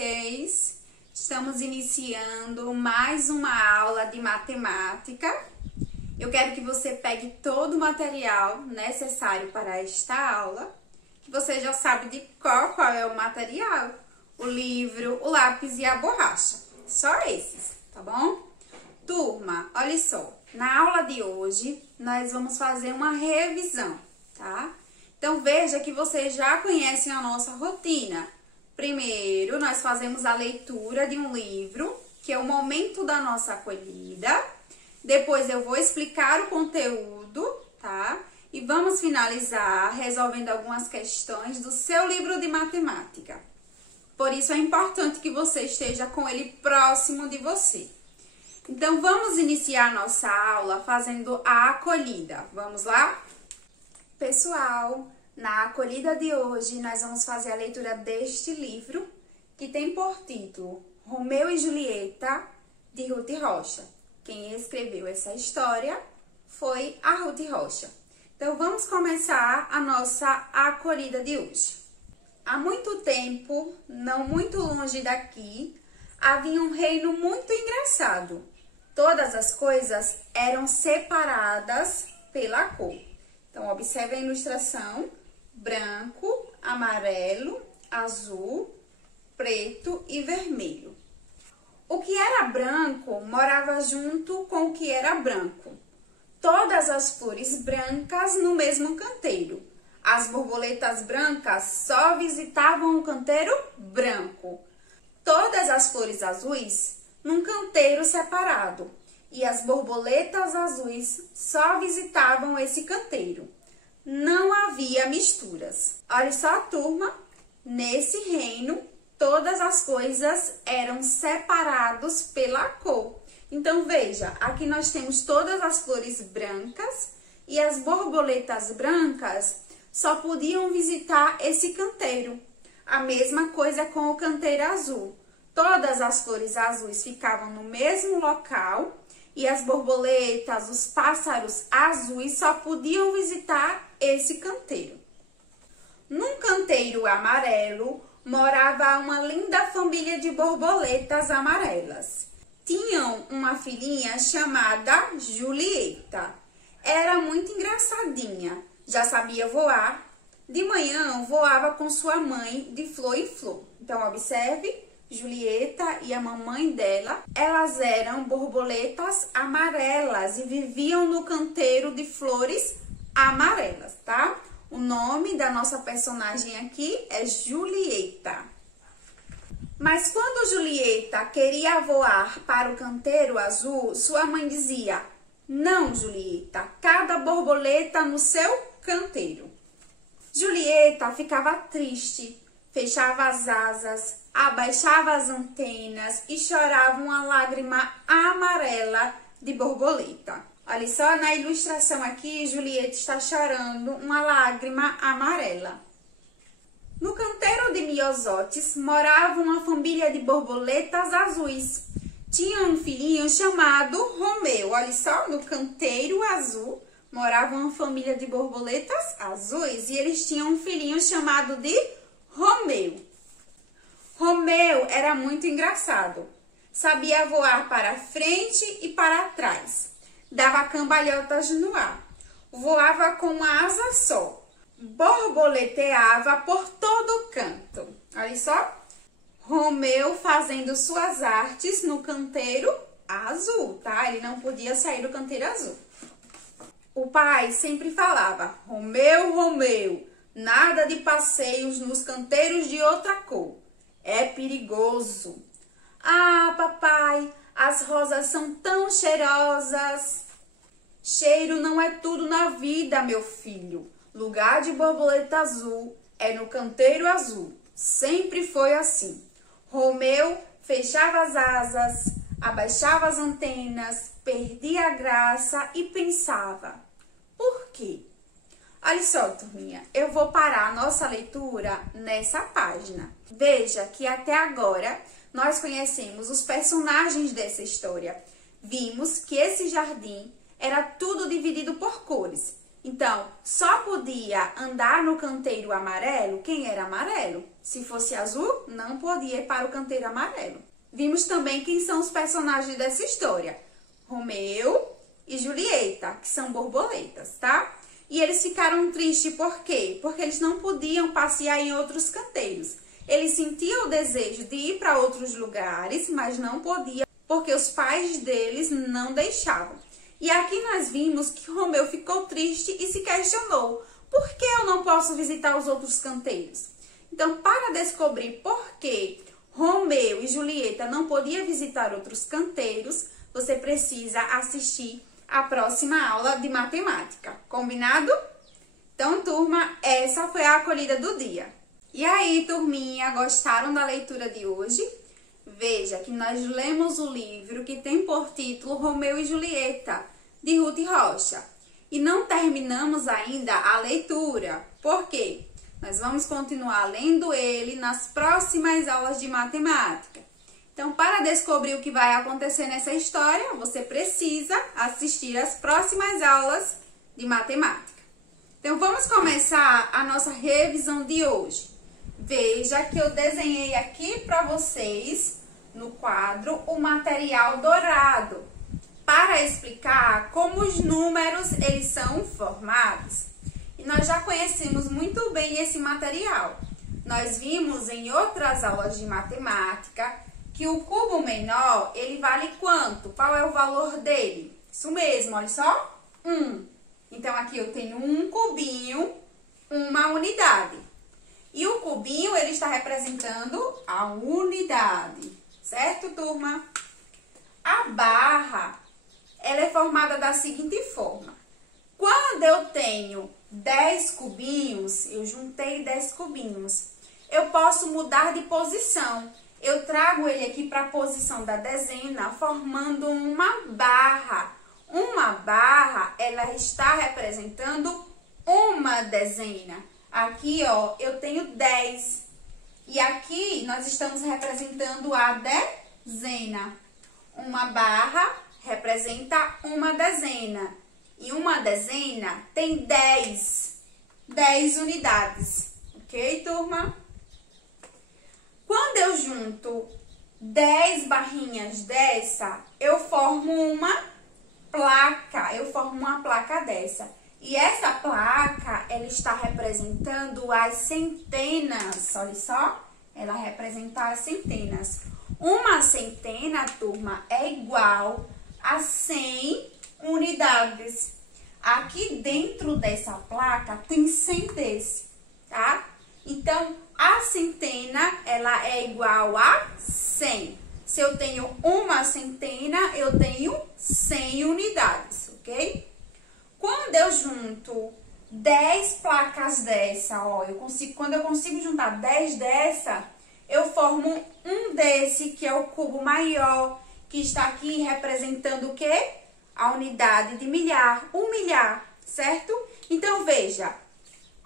vocês? Estamos iniciando mais uma aula de matemática. Eu quero que você pegue todo o material necessário para esta aula, que você já sabe de qual é o material, o livro, o lápis e a borracha. Só esses, tá bom? Turma, olha só, na aula de hoje nós vamos fazer uma revisão, tá? Então veja que vocês já conhecem a nossa rotina. Primeiro, nós fazemos a leitura de um livro, que é o momento da nossa acolhida. Depois eu vou explicar o conteúdo, tá? E vamos finalizar resolvendo algumas questões do seu livro de matemática. Por isso é importante que você esteja com ele próximo de você. Então, vamos iniciar nossa aula fazendo a acolhida. Vamos lá? Pessoal, na acolhida de hoje, nós vamos fazer a leitura deste livro, que tem por título Romeu e Julieta, de Ruth Rocha. Quem escreveu essa história foi a Ruth Rocha. Então, vamos começar a nossa acolhida de hoje. Há muito tempo, não muito longe daqui, havia um reino muito engraçado. Todas as coisas eram separadas pela cor. Então, observe a ilustração: branco, amarelo, azul, preto e vermelho. O que era branco morava junto com o que era branco. Todas as flores brancas no mesmo canteiro. As borboletas brancas só visitavam o canteiro branco. Todas as flores azuis num canteiro separado. E as borboletas azuis só visitavam esse canteiro. Não havia misturas. Olha só, turma, nesse reino, todas as coisas eram separadas pela cor. Então, veja, aqui nós temos todas as flores brancas e as borboletas brancas só podiam visitar esse canteiro. A mesma coisa com o canteiro azul. Todas as flores azuis ficavam no mesmo local e as borboletas, os pássaros azuis só podiam visitar esse canteiro. Num canteiro amarelo morava uma linda família de borboletas amarelas. Tinham uma filhinha chamada Julieta. Era muito engraçadinha, já sabia voar. De manhã voava com sua mãe de flor em flor. Então, observe. Julieta e a mamãe dela, elas eram borboletas amarelas e viviam no canteiro de flores amarelas, tá? O nome da nossa personagem aqui é Julieta. Mas quando Julieta queria voar para o canteiro azul, sua mãe dizia: "Não, Julieta, cada borboleta no seu canteiro." Julieta ficava triste, fechava as asas, abaixava as antenas e chorava uma lágrima amarela de borboleta. Olha só, na ilustração aqui, Julieta está chorando uma lágrima amarela. No canteiro de Miosotis morava uma família de borboletas azuis. Tinha um filhinho chamado Romeu. Olha só, no canteiro azul morava uma família de borboletas azuis e eles tinham um filhinho chamado de Romeu. Romeu era muito engraçado. Sabia voar para frente e para trás. Dava cambalhotas no ar. Voava com uma asa só. Borboleteava por todo canto. Olha só. Romeu fazendo suas artes no canteiro azul, tá? Ele não podia sair do canteiro azul. O pai sempre falava: "Romeu, Romeu, nada de passeios nos canteiros de outra cor. É perigoso." "Ah, papai, as rosas são tão cheirosas." "Cheiro não é tudo na vida, meu filho. Lugar de borboleta azul é no canteiro azul. Sempre foi assim." Romeu fechava as asas, abaixava as antenas, perdia a graça e pensava: por quê? Olha só, turminha, eu vou parar a nossa leitura nessa página. Veja que até agora nós conhecemos os personagens dessa história. Vimos que esse jardim era tudo dividido por cores. Então, só podia andar no canteiro amarelo quem era amarelo. Se fosse azul, não podia ir para o canteiro amarelo. Vimos também quem são os personagens dessa história. Romeu e Julieta, que são borboletas, tá? E eles ficaram tristes por quê? Porque eles não podiam passear em outros canteiros. Eles sentiam o desejo de ir para outros lugares, mas não podiam, porque os pais deles não deixavam. E aqui nós vimos que Romeu ficou triste e se questionou: por que eu não posso visitar os outros canteiros? Então, para descobrir por que Romeu e Julieta não podiam visitar outros canteiros, você precisa assistir a próxima aula de matemática. Combinado? Então, turma, essa foi a acolhida do dia. E aí, turminha, gostaram da leitura de hoje? Veja que nós lemos o livro que tem por título Romeu e Julieta, de Ruth Rocha. E não terminamos ainda a leitura. Por quê? Nós vamos continuar lendo ele nas próximas aulas de matemática. Então, para descobrir o que vai acontecer nessa história, você precisa assistir às próximas aulas de matemática. Então, vamos começar a nossa revisão de hoje. Veja que eu desenhei aqui para vocês, no quadro, o material dourado, para explicar como os números eles são formados. E nós já conhecemos muito bem esse material. Nós vimos em outras aulas de matemática que o cubo menor, ele vale quanto? Qual é o valor dele? Isso mesmo, olha só, 1. Então, aqui eu tenho um cubinho, uma unidade. E o cubinho, ele está representando a unidade, certo, turma? A barra, ela é formada da seguinte forma. Quando eu tenho 10 cubinhos, eu juntei 10 cubinhos, eu posso mudar de posição. Eu trago ele aqui para a posição da dezena, formando uma barra. Uma barra, ela está representando uma dezena. Aqui, ó, eu tenho 10. E aqui, nós estamos representando a dezena. Uma barra representa uma dezena. E uma dezena tem 10 unidades. Ok, turma? Quando eu junto 10 barrinhas dessa, eu formo uma placa. Eu formo uma placa dessa. E essa placa, ela está representando as centenas. Olha só, ela representa as centenas. Uma centena, turma, é igual a 100 unidades. Aqui dentro dessa placa tem 100 desse, tá? Então, a centena, ela é igual a 100. Se eu tenho uma centena, eu tenho 100 unidades, ok? Quando eu junto 10 placas dessa, ó, quando eu consigo juntar 10 dessa, eu formo um desse, que é o cubo maior, que está aqui representando o quê? A unidade de milhar, um milhar, certo? Então, veja,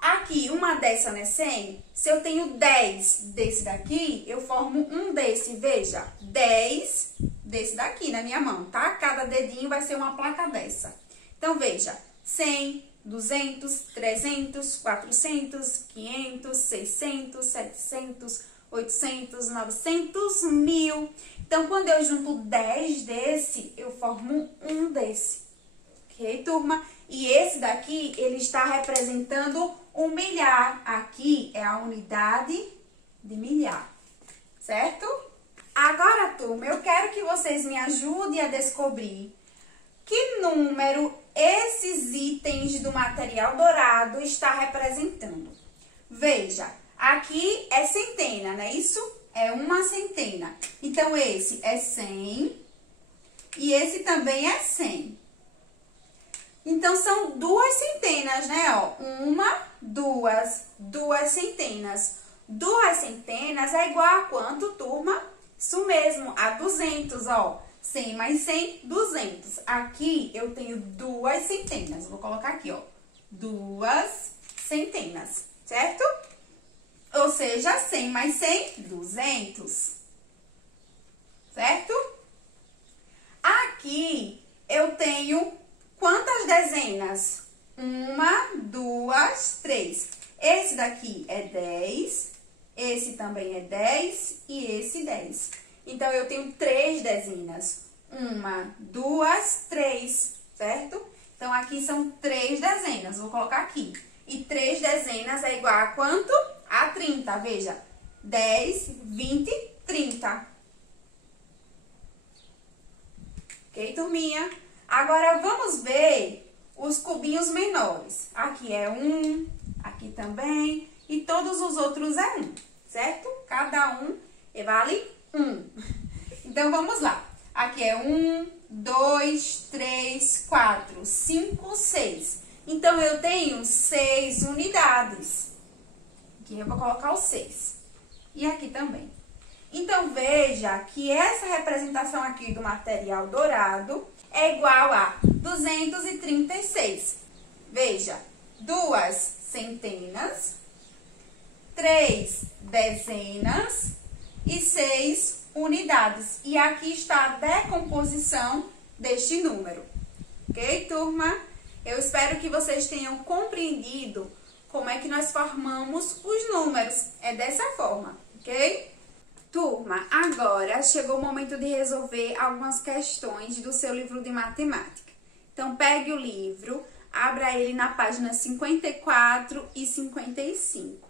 aqui uma dessa não é 100? Se eu tenho 10 desse daqui, eu formo um desse, veja, 10 desse daqui na minha mão, tá? Cada dedinho vai ser uma placa dessa. Então, veja, 100, 200, 300, 400, 500, 600, 700, 800, 900, 1000. Então, quando eu junto 10 desse, eu formo um desse. Ok, turma? E esse daqui, ele está representando um milhar. Aqui é a unidade de milhar, certo? Agora, turma, eu quero que vocês me ajudem a descobrir que número esses itens do material dourado está representando. Veja, aqui é centena, não é isso? É uma centena. Então, esse é 100 e esse também é 100. Então, são duas centenas, né? Ó, uma, duas centenas. Duas centenas é igual a quanto, turma? Isso mesmo, a 200, ó. 100 mais 100, 200. Aqui eu tenho duas centenas. Vou colocar aqui, ó. Duas centenas, certo? Ou seja, 100 mais 100, 200. Certo? Aqui eu tenho quantas dezenas? 1, 2, 3. Esse daqui é 10. esse também é 10 e esse 10. Então, eu tenho 3 dezenas. 1, 2, 3, certo? Então, aqui são 3 dezenas, vou colocar aqui. E 3 dezenas é igual a quanto? A 30, veja. 10, 20, 30. Ok, turminha? Agora, vamos ver os cubinhos menores. Aqui é 1, aqui também, e todos os outros é 1, certo? Cada um vale 1. Então, vamos lá. Aqui é 1, 2, 3, 4, 5, 6. Então, eu tenho 6 unidades. Aqui eu vou colocar o 6. E aqui também. Então, veja que essa representação aqui do material dourado é igual a 236. Veja, 2 centenas, 3 dezenas e 6 unidades. E aqui está a decomposição deste número. Ok, turma? Eu espero que vocês tenham compreendido como é que nós formamos os números. É dessa forma, ok? Turma, agora chegou o momento de resolver algumas questões do seu livro de matemática. Então, pegue o livro, abra ele na página 54 e 55.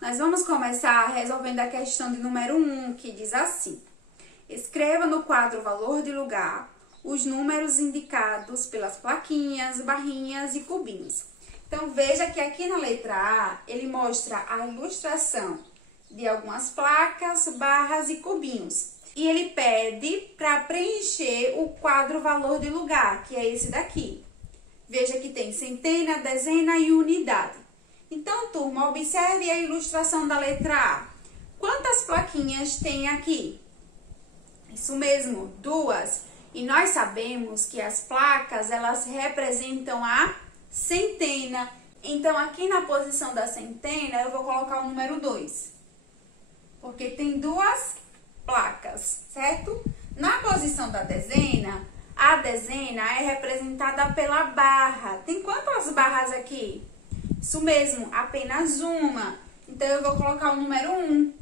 Nós vamos começar resolvendo a questão de número 1, que diz assim: escreva no quadro valor de lugar os números indicados pelas plaquinhas, barrinhas e cubinhos. Então, veja que aqui na letra A, ele mostra a ilustração de algumas placas, barras e cubinhos. E ele pede para preencher o quadro valor de lugar, que é esse daqui. Veja que tem centena, dezena e unidade. Então, turma, observe a ilustração da letra A. Quantas plaquinhas tem aqui? Isso mesmo, 2. E nós sabemos que as placas, elas representam a centena. Então, aqui na posição da centena, eu vou colocar o número 2. Porque tem 2 placas, certo? Na posição da dezena, a dezena é representada pela barra. Tem quantas barras aqui? Isso mesmo, apenas uma. Então, eu vou colocar o número 1.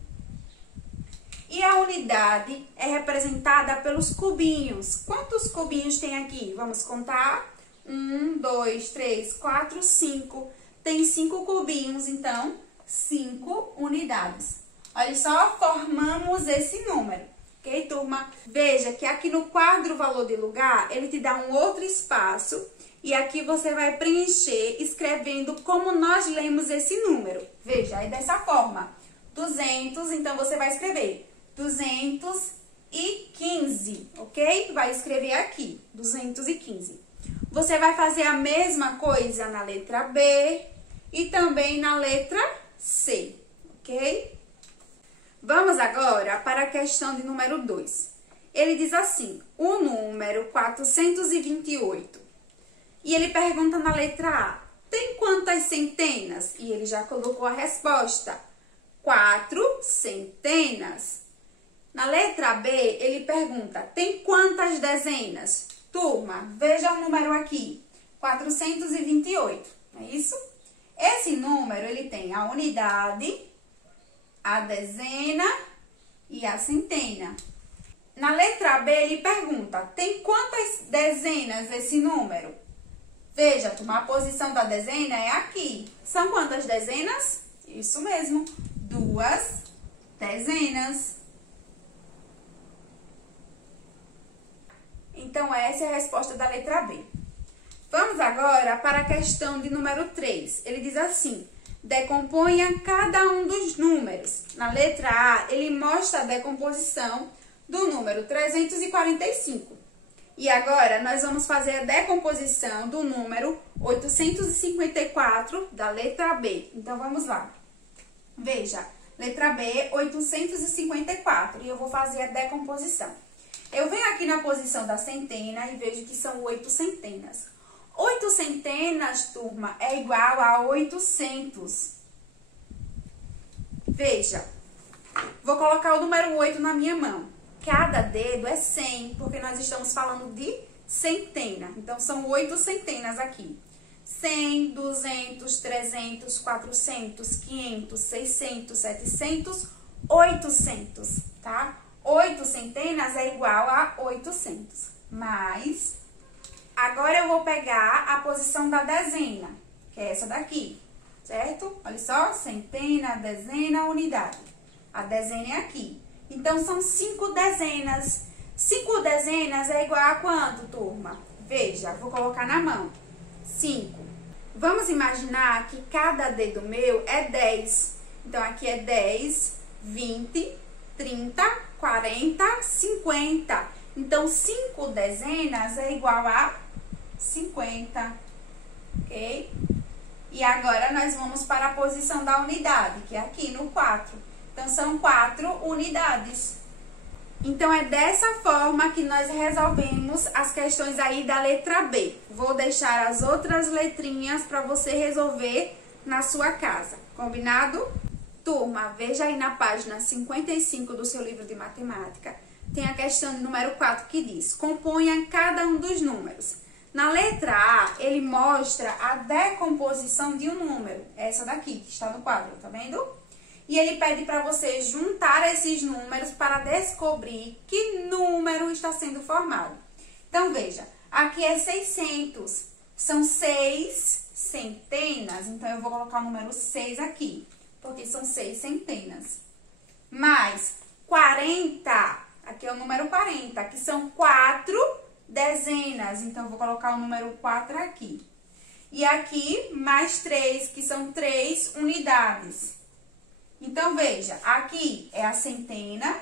E a unidade é representada pelos cubinhos. Quantos cubinhos tem aqui? Vamos contar. 1, 2, 3, 4, 5. Tem 5 cubinhos, então, 5 unidades. Olha só, formamos esse número. Ok, turma? Veja que aqui no quadro valor de lugar, ele te dá um outro espaço. E aqui você vai preencher escrevendo como nós lemos esse número. Veja, é dessa forma. 200, então você vai escrever 215, ok? Vai escrever aqui, 215. Você vai fazer a mesma coisa na letra B e também na letra C, ok? Vamos agora para a questão de número 2. Ele diz assim, o número 428. E ele pergunta na letra A, tem quantas centenas? E ele já colocou a resposta, 4 centenas. Na letra B, ele pergunta, tem quantas dezenas? Turma, veja o número aqui, 428, não é isso? Esse número, ele tem a unidade, a dezena e a centena. Na letra B, ele pergunta, tem quantas dezenas esse número? Veja, turma, a posição da dezena é aqui. São quantas dezenas? Isso mesmo, 2 dezenas. Então, essa é a resposta da letra B. Vamos agora para a questão de número 3. Ele diz assim, decomponha cada um dos números. Na letra A, ele mostra a decomposição do número 345. E agora, nós vamos fazer a decomposição do número 854 da letra B. Então, vamos lá. Veja, letra B, 854. E eu vou fazer a decomposição. Eu venho aqui na posição da centena e vejo que são 8 centenas. 8 centenas, turma, é igual a 800. Veja, vou colocar o número 8 na minha mão. Cada dedo é 100, porque nós estamos falando de centena. Então, são 8 centenas aqui. 100, 200, 300, 400, 500, 600, 700, 800, tá? 8 centenas é igual a 800. Mas, agora eu vou pegar a posição da dezena, que é essa daqui, certo? Olha só, centena, dezena, unidade. A dezena é aqui. Então, são 5 dezenas. 5 dezenas é igual a quanto, turma? Veja, vou colocar na mão. 5. Vamos imaginar que cada dedo meu é 10. Então, aqui é 10, 20, 30, 40, 50. Então, 5 dezenas é igual a 50, ok? E agora, nós vamos para a posição da unidade, que é aqui no 4. Então, são 4 unidades. Então, é dessa forma que nós resolvemos as questões aí da letra B. Vou deixar as outras letrinhas para você resolver na sua casa, combinado? Turma, veja aí na página 55 do seu livro de matemática, tem a questão de número 4 que diz: componha cada um dos números. Na letra A, ele mostra a decomposição de um número, essa daqui, que está no quadro, tá vendo? E ele pede para você juntar esses números para descobrir que número está sendo formado. Então, veja, aqui é 600, são 6 centenas, então eu vou colocar o número 6 aqui, porque são 6 centenas. Mais 40, aqui é o número 40, que são 4 dezenas, então eu vou colocar o número 4 aqui. E aqui, mais 3, que são 3 unidades. Então, veja, aqui é a centena,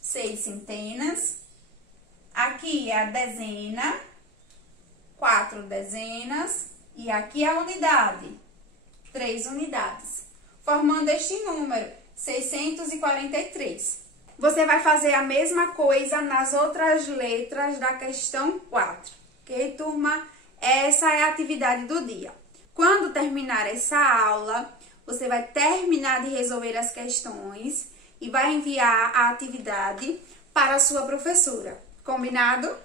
6 centenas. Aqui é a dezena, 4 dezenas. E aqui é a unidade, 3 unidades. Formando este número, 643. Você vai fazer a mesma coisa nas outras letras da questão 4. Ok, turma? Essa é a atividade do dia. Quando terminar essa aula, você vai terminar de resolver as questões e vai enviar a atividade para a sua professora. Combinado?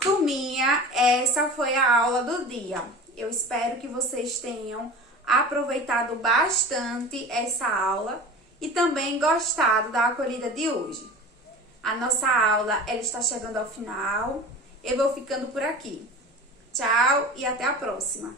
Turminha, essa foi a aula do dia. Eu espero que vocês tenham aproveitado bastante essa aula e também gostado da acolhida de hoje. A nossa aula ela está chegando ao final. Eu vou ficando por aqui. Tchau e até a próxima.